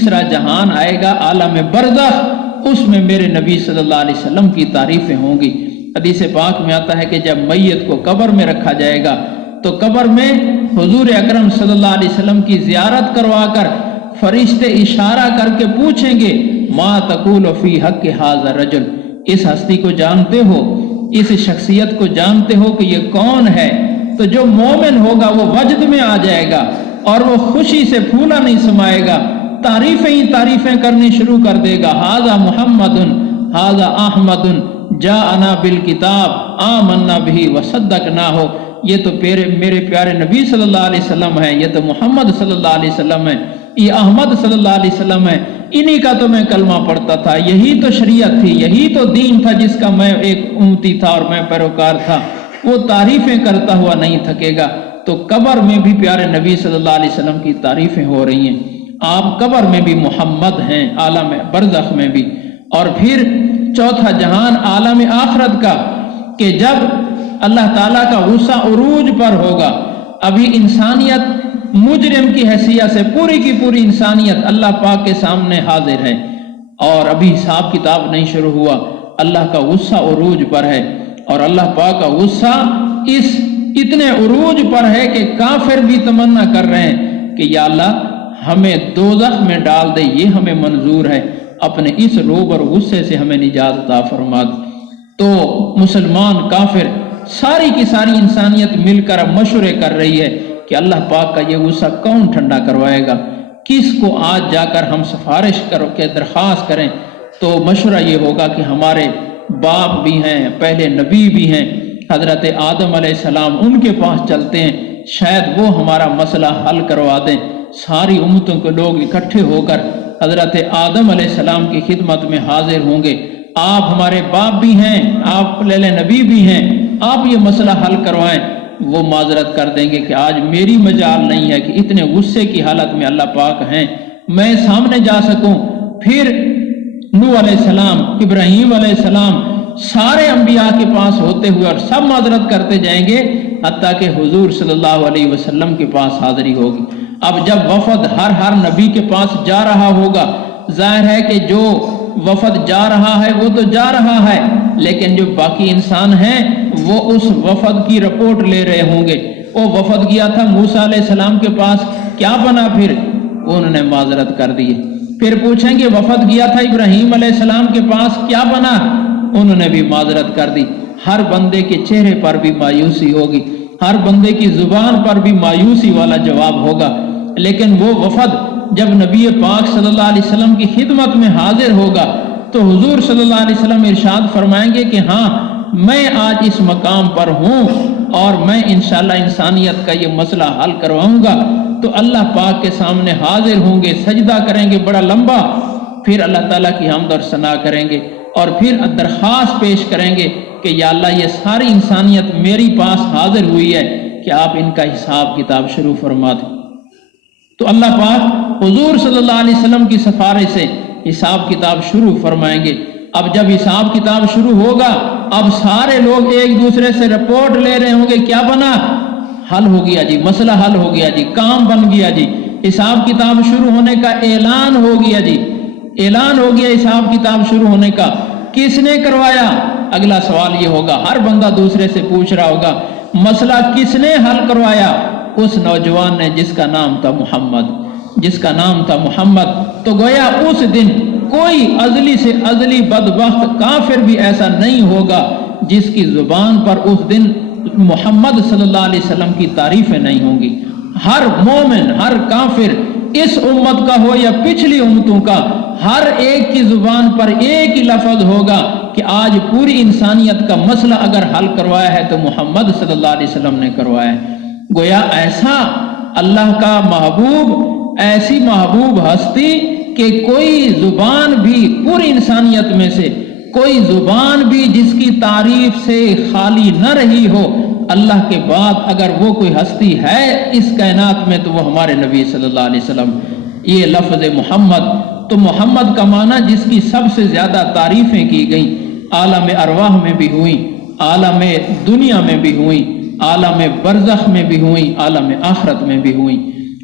تیسرا جہان آئے گا عالم برزخ، اس میں میرے نبی صلی اللہ علیہ وسلم کی تعریفیں ہوں گی۔ حدیث پاک میں آتا ہے کہ جب میت کو قبر میں رکھا جائے گا تو قبر میں حضور اکرم صلی اللہ علیہ وسلم کی زیارت کروا کر فرشتے اشارہ کر کے پوچھیں گے ما تقول فی حق ھذا الرجل، اس ہستی کو جانتے ہو، اس شخصیت کو جانتے ہو کہ یہ کون ہے؟ تو جو مومن ہوگا وہ وجد میں آ جائے گا اور وہ خوشی سے پھولا نہیں سمائے گا، تعریفیں ہی تعریفیں کرنی شروع کر دے گا۔ ھذا محمد ھذا احمد جاءنا بالکتاب آمنا به وصدقناہ، یہ تو میرے پیارے نبی صلی اللہ علیہ وسلم ہے، یہ تو محمد صلی اللہ علیہ وسلم ہے، یہ احمد صلی اللہ علیہ وسلم ہے، انہی کا تو میں کلمہ پڑھتا تھا، یہی تو شریعت تھی، یہی تو دین تھا جس کا میں ایک امتی تھا اور میں پیروکار تھا۔ وہ تعریفیں کرتا ہوا نہیں تھکے گا۔ تو قبر میں بھی پیارے نبی صلی اللہ علیہ وسلم کی تعریفیں ہو رہی ہیں، آپ قبر میں بھی محمد ہیں، عالم برزخ میں بھی۔ اور پھر چوتھا جہان عالم آخرت کا، کہ جب اللہ تعالیٰ کا غصہ عروج پر ہوگا، ابھی انسانیت مجرم کی حیثیت سے پوری کی پوری انسانیت اللہ پاک کے سامنے حاضر ہے اور ابھی حساب کتاب نہیں شروع ہوا، اللہ کا غصہ عروج پر ہے، اور اللہ پاک کا غصہ اس اتنے عروج پر ہے کہ کافر بھی تمنا کر رہے ہیں کہ یا اللہ ہمیں دوزخ میں ڈال دے، یہ ہمیں منظور ہے، اپنے اس روب اور غصے سے ہمیں نجات عطا فرما دے۔ تو مسلمان کافر ساری کی ساری انسانیت مل کر اب مشورے کر رہی ہے کہ اللہ پاک کا یہ غصہ کون ٹھنڈا کروائے گا، کس کو آج جا کر ہم سفارش کرو کہ درخواست کریں؟ تو مشورہ یہ ہوگا کہ ہمارے باپ بھی ہیں، پہلے نبی بھی ہیں، حضرت آدم علیہ السلام، ان کے پاس چلتے ہیں، شاید وہ ہمارا مسئلہ حل کروا دیں۔ ساری امتوں کے لوگ اکٹھے ہو کر حضرت آدم علیہ السلام کی خدمت میں حاضر ہوں گے، آپ ہمارے باپ بھی ہیں، آپ پہلے نبی بھی ہیں، آپ یہ مسئلہ حل کروائیں۔ وہ معذرت کر دیں گے کہ آج میری مجال نہیں ہے کہ اتنے غصے کی حالت میں اللہ پاک ہیں میں سامنے جا سکوں۔ پھر نوح علیہ السلام، ابراہیم علیہ السلام، سارے انبیاء کے پاس ہوتے ہوئے اور سب معذرت کرتے جائیں گے حتیٰ کہ حضور صلی اللہ علیہ وسلم کے پاس حاضری ہوگی۔ اب جب وفد ہر نبی کے پاس جا رہا ہوگا، ظاہر ہے کہ جو وفد جا رہا ہے وہ تو جا رہا ہے، لیکن جو باقی انسان ہیں وہ اس وفد کی رپورٹ لے رہے ہوں گے۔ وہ وفد گیا تھا موسیٰ علیہ السلام کے پاس، کیا بنا؟ پھر انہوں نے معذرت کر دی۔ پھر پوچھیں گے وفد گیا تھا ابراہیم علیہ السلام کے پاس، کیا بنا؟ انہوں نے بھی معذرت کر دی۔ ہر بندے کے چہرے پر بھی مایوسی ہوگی، ہر بندے کی زبان پر بھی مایوسی والا جواب ہوگا، لیکن وہ وفد جب نبی پاک صلی اللہ علیہ وسلم کی خدمت میں حاضر ہوگا تو حضور صلی اللہ علیہ وسلم ارشاد فرمائیں گے کہ ہاں میں آج اس مقام پر ہوں اور میں انشاءاللہ انسانیت کا یہ مسئلہ حل کرواؤں گا۔ تو اللہ پاک کے سامنے حاضر ہوں گے، سجدہ کریں گے بڑا لمبا، پھر اللہ تعالیٰ کی حمد اور ثنا کریں گے اور پھر درخواست پیش کریں گے کہ یا اللہ یہ ساری انسانیت میری پاس حاضر ہوئی ہے کہ آپ ان کا حساب کتاب شروع فرما دیں۔ تو اللہ پاک حضور صلی اللہ علیہ وسلم کی سفارش سے حساب کتاب شروع فرمائیں گے۔ اب جب حساب کتاب شروع ہوگا، اب سارے لوگ ایک دوسرے سے رپورٹ لے رہے ہوں گے، کیا بنا؟ حل ہو گیا جی، مسئلہ حل ہو گیا جی، کام بن گیا جی، حساب کتاب شروع ہونے کا اعلان ہو گیا جی، اعلان ہو گیا حساب کتاب شروع ہونے کا۔ کس نے کروایا؟ اگلا سوال یہ ہوگا، ہر بندہ دوسرے سے پوچھ رہا ہوگا مسئلہ کس نے حل کروایا؟ اس نوجوان نے جس کا نام تھا محمد، جس کا نام تھا محمد۔ تو گویا اس دن کوئی ازلی سے ازلی بدبخت کافر بھی ایسا نہیں ہوگا جس کی زبان پر اس دن محمد صلی اللہ علیہ وسلم کی تعریفیں نہیں ہوں گی۔ ہر مومن، ہر کافر، اس امت کا ہو یا پچھلی امتوں کا، ہر ایک کی زبان پر ایک ہی لفظ ہوگا کہ آج پوری انسانیت کا مسئلہ اگر حل کروایا ہے تو محمد صلی اللہ علیہ وسلم نے کروایا ہے۔ گویا ایسا اللہ کا محبوب، ایسی محبوب ہستی کہ کوئی زبان بھی پوری انسانیت میں سے کوئی زبان بھی جس کی تعریف سے خالی نہ رہی ہو، اللہ کے بعد اگر وہ کوئی ہستی ہے اس کائنات میں تو وہ ہمارے نبی صلی اللہ علیہ وسلم۔ یہ لفظ محمد، تو محمد کا معنی جس کی سب سے زیادہ تعریفیں کی گئیں، عالم ارواح میں بھی ہوئیں، عالم دنیا میں بھی ہوئیں، عالم برزخ میں بھی ہوئیں، عالم آخرت میں بھی ہوئیں۔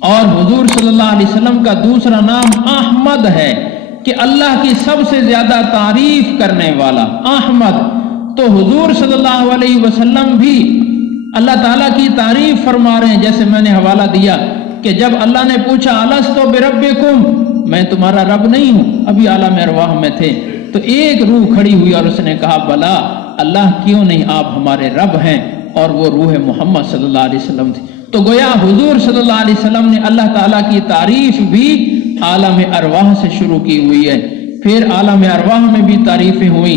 اور حضور صلی اللہ علیہ وسلم کا دوسرا نام احمد ہے کہ اللہ کی سب سے زیادہ تعریف کرنے والا احمد. تو حضور صلی اللہ علیہ وسلم بھی اللہ تعالیٰ کی تعریف فرما رہے ہیں. جیسے میں نے حوالہ دیا کہ جب اللہ نے پوچھا الستو بربکم، میں تمہارا رب نہیں ہوں، ابھی عالم ارواح میں تھے، تو ایک روح کھڑی ہوئی اور اس نے کہا بلا اللہ کیوں نہیں، آپ ہمارے رب ہیں، اور وہ روح محمد صلی اللہ علیہ وسلم تھی. تو گویا حضور صلی اللہ علیہ وسلم نے اللہ تعالیٰ کی تعریف بھی عالم ارواح سے شروع کی ہوئی ہے. پھر عالم ارواح میں بھی تعریفیں ہوئی،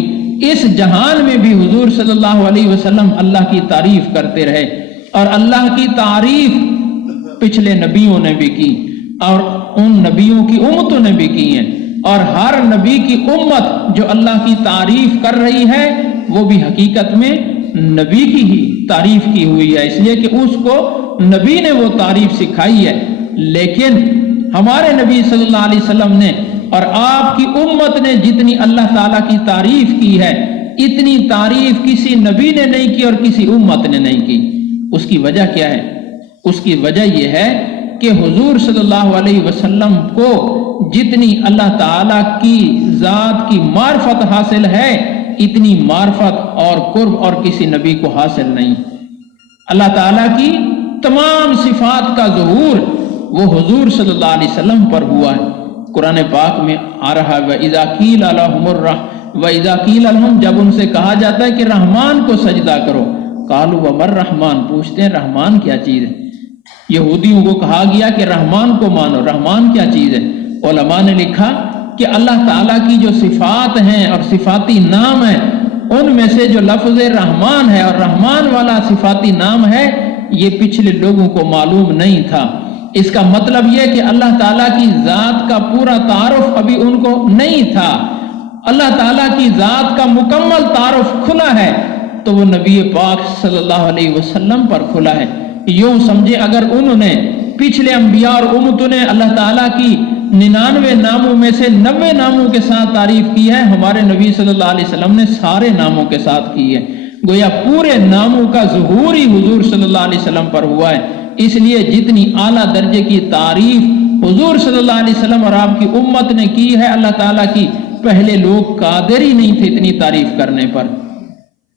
اس جہان میں بھی حضور صلی اللہ علیہ وسلم اللہ کی تعریف کرتے رہے، اور اللہ کی تعریف پچھلے نبیوں نے بھی کی اور ان نبیوں کی امتوں نے بھی کی ہیں. اور ہر نبی کی امت جو اللہ کی تعریف کر رہی ہے وہ بھی حقیقت میں نبی کی ہی تعریف کی ہوئی ہے، اس لیے کہ اس کو نبی نے وہ تعریف سکھائی ہے. لیکن ہمارے نبی صلی اللہ علیہ وسلم نے اور آپ کی امت نے جتنی اللہ تعالیٰ کی تعریف کی ہے، اتنی تعریف کسی نبی نے نہیں کی اور کسی امت نے نہیں کی. اس کی وجہ کیا ہے؟ اس کی وجہ یہ ہے کہ حضور صلی اللہ علیہ وسلم کو جتنی اللہ تعالیٰ کی ذات کی معرفت حاصل ہے، اتنی معرفت اور قرب اور کسی نبی کو حاصل نہیں. اللہ تعالیٰ کی تمام صفات کا ظہور وہ حضور صلی اللہ علیہ وسلم پر ہوا ہے. قرآن پاک میں آ رہا ہے وَإِذَا قِيلَ لَهُمُ وَإِذَا قِيلَ لَهُمْ، جب ان سے کہا جاتا ہے کہ رحمان کو سجدہ کرو، قَالُوا وَمَا الرَّحْمَانُ، پوچھتے ہیں رحمان کیا چیز ہے. یہودیوں کو کہا گیا کہ رحمان کو مانو، رحمان کیا چیز ہے. علماء نے لکھا کہ اللہ تعالیٰ کی جو صفات ہیں اور صفاتی نام ہیں، ان میں سے جو لفظ رحمان ہے اور رحمان والا صفاتی نام ہے، یہ پچھلے لوگوں کو معلوم نہیں تھا. اس کا مطلب یہ کہ اللہ تعالیٰ کی ذات کا پورا تعارف ابھی ان کو نہیں تھا. اللہ تعالیٰ کی ذات کا مکمل تعارف کھلا ہے تو وہ نبی پاک صلی اللہ علیہ وسلم پر کھلا ہے. یوں سمجھے اگر انہوں نے پچھلے انبیاء اور امتوں نے اللہ تعالیٰ کی 99 ناموں میں سے 90 ناموں کے ساتھ تعریف کی ہے، ہمارے نبی صلی اللہ علیہ وسلم نے سارے ناموں کے ساتھ کی ہے. گویا پورے ناموں کا ظہور ہی حضور صلی اللہ علیہ وسلم پر ہوا ہے. اس لیے جتنی اعلیٰ درجے کی تعریف حضور صلی اللہ علیہ وسلم اور آپ کی امت نے کی ہے اللہ تعالیٰ کی، پہلے لوگ قادر ہی نہیں تھے اتنی تعریف کرنے پر.